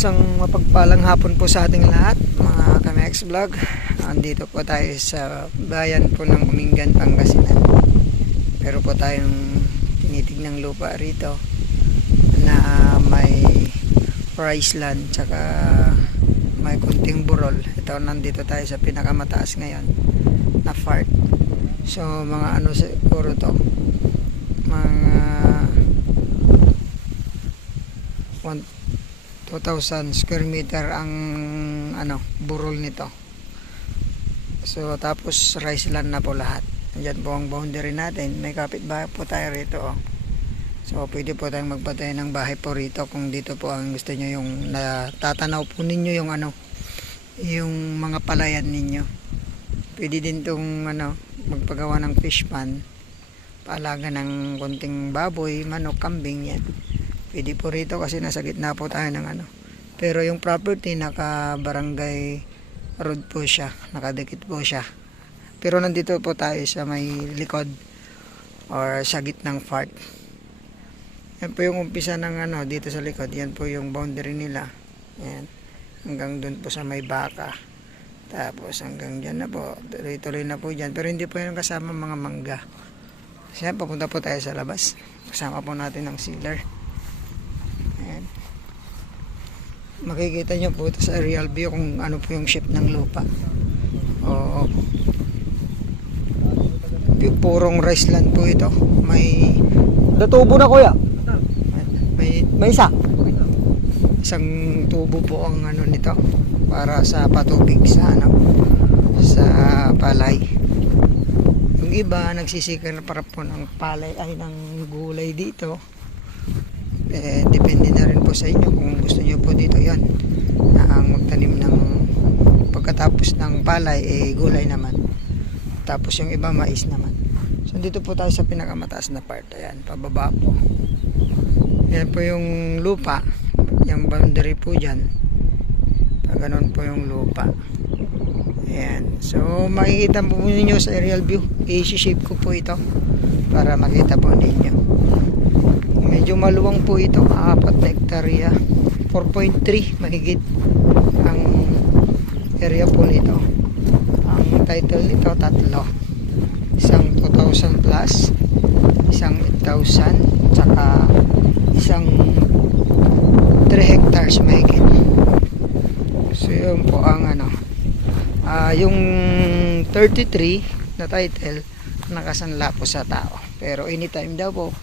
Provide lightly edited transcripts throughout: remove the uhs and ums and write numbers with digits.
Isang mapagpalang hapon po sa ating lahat, mga Kamex Vlog. Andito po tayo sa bayan po ng Umingan, Pangasinan. Pero po tayong tinitignang lupa rito na may rice land tsaka may kunting burol. Ito, nandito tayo sa pinakamataas ngayon na part. So mga ano siguro to, mga 2,000 square meter ang ano burol nito. So tapos rice land na po lahat. Diyan po ang boundary natin. May kapitbahay po tayo rito, oh. So pwede po tayong magpatay ng bahay po rito kung dito po ang gusto nyo, yung natatanaw po ninyo yung ano, yung mga palayan ninyo. Pwede din tong ano, magpagawa ng fish pond, paalaga ng konting baboy, manok, kambing, yan. Pwede po rito kasi nasa gitna po tayo ng ano. Pero yung property naka barangay road po siya, nakadikit po siya. Pero nandito po tayo sa may likod or sa gitnang part. Yan po yung umpisa ng ano dito sa likod. Yan po yung boundary nila. Yan. Hanggang dun po sa may baka. Tapos hanggang dyan na po. Tuloy-tuloy na po dyan. Pero hindi po yung kasama mga mangga. Kasi yan, papunta po tayo sa labas. Kasama po natin ng sealer. Ayan. Makikita nyo po ito sa aerial view kung ano po yung shape ng lupa. Oo. Purong rice land po ito. May tubo na, kuya. May isang tubo po ang ano nito para sa patubig sa ano, sa palay. Yung iba nagsisikan para po ng palay ay ng gulay dito. Depende na rin po sa inyo kung gusto nyo po dito yan ang magtanim ng pagkatapos ng palay gulay naman, tapos yung iba mais naman. So dito po tayo sa pinakamataas na part. Ayan, pababa po. Yan po yung lupa, yung boundary po dyan. Ganon po yung lupa. Ayan, so makikita po ninyo sa aerial view. I-shape ko po ito para makita po ninyo. Medyo maluwang po ito, 4 na hektarya, 4.3 mahigit ang area po nito. Ang title nito tatlo, isang 2,000 plus, isang 8,000, tsaka isang 3 hectares mahigit. So yun po ang ano, yung 33 na title nakasanla po sa tao, pero anytime daw po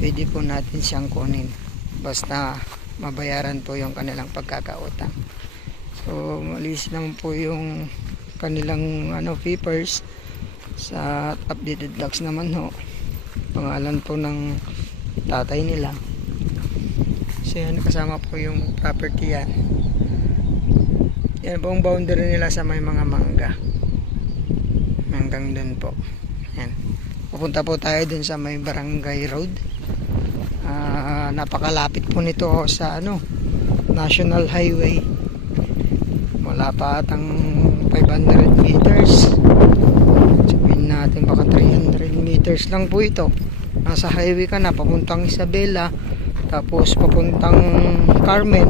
pwede po natin siyang kunin basta mabayaran po yung kanilang pagkakautang. So malis naman po yung kanilang ano papers sa updated docs naman ho, pangalan po ng tatay nila. So yan, kasama po yung property yan. Yan po ang boundary nila sa may mga mangga. Hanggang dun po. Yan. Pupunta po tayo dun sa may barangay road. Napakalapit po nito sa ano, National Highway. Wala pa atang 500 meters. Sabihin natin baka 300 meters lang po ito. Nasa highway ka na, papuntang Isabela, tapos papuntang Carmen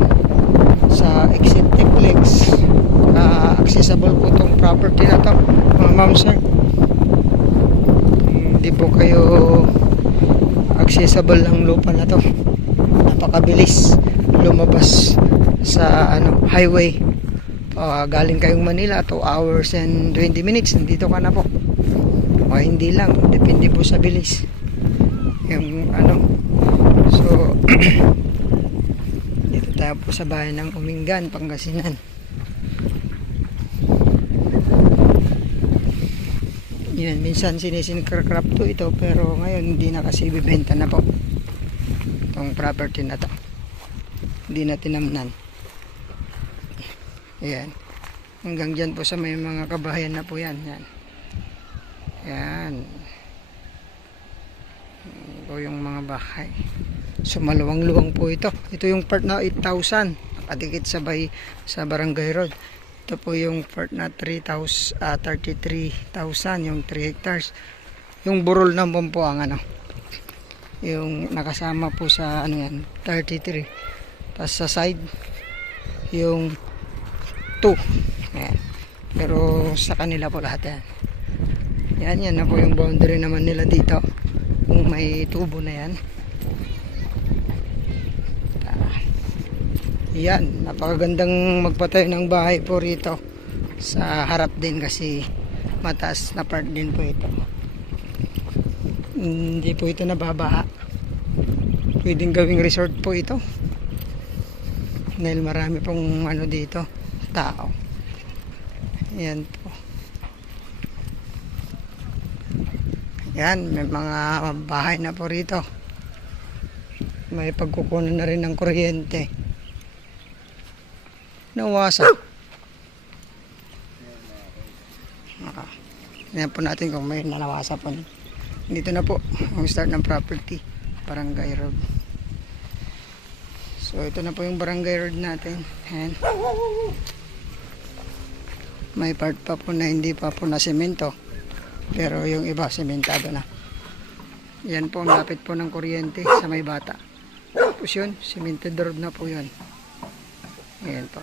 sa exit Tiplex. Accessible po itong property na to, mga ma'am sir. Hindi po kayo accessible ang lupa na to. Napakabilis lumabas sa ano highway. Galing kayong Manila, 2 hours and 20 minutes nandito ka na po. O hindi lang, depende po sa bilis yung ano. So dito tayo po sa bayan ng Umingan, Pangasinan. Yan, minsan sinisinkrap to ito, pero ngayon hindi na kasi bibenta na po itong property na to. Hindi na tinamnan. Ayan, hanggang dyan po sa may mga kabahayan na po yan. Yan, yan ito yung mga bahay. So maluwang-luwang po ito. Ito yung part na 8,000 nakadikit sa barangay road. Ito po yung part na 33,000, yung 3 hectares. Yung burol naman po ang ano, yung nakasama po sa ano yan, 33. Tapos sa side yung 2. Ayan. Pero sa kanila po lahat yan. Yan na po yung boundary naman nila dito. Kung may tubo na yan. Yan, napakagandang magpatayo ng bahay po rito. Sa harap din kasi mataas na part din po ito. Hindi po ito nababaha. Pwedeng gawing resort po ito. Dahil marami pong ano dito, tao. Yan po. Yan, may mga bahay na po rito. May pagkukunan na rin ng kuryente. Nawasa. Tingnan po natin kung may nanawasa po. Dito na po ang start ng property, Barangay Road. So ito na po yung Barangay Road natin. Ayan. May part pa po na hindi pa po na semento, pero yung iba sementado na. Yan po ang lapit po ng kuryente sa May Bata. Tapos yun, cemented road na po yun. Ayan po.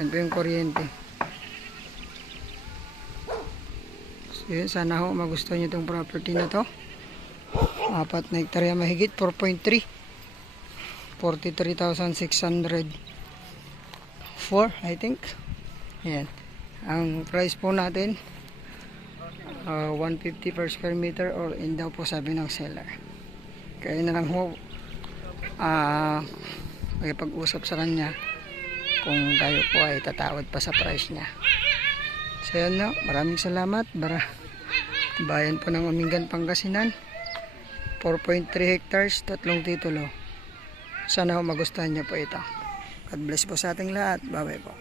Yan po yung kuryente. So yun, sana ho magustuhan nyo itong property na to. 4 na hektarya mahigit, 4.3. 43,604 I think. Ayan. Ang price po natin 150 per square meter, all in daw po sabi ng seller. Kaya na lang ho may pag-usap sa kanya kung tayo po ay tatawad pa sa price niya. So yan no, maraming salamat. Bayan po ng Umingan, Pangasinan, 4.3 hectares, 3 titulo. Sana ho magustuhan niyo po ito. God bless po sa ating lahat. Bye bye po.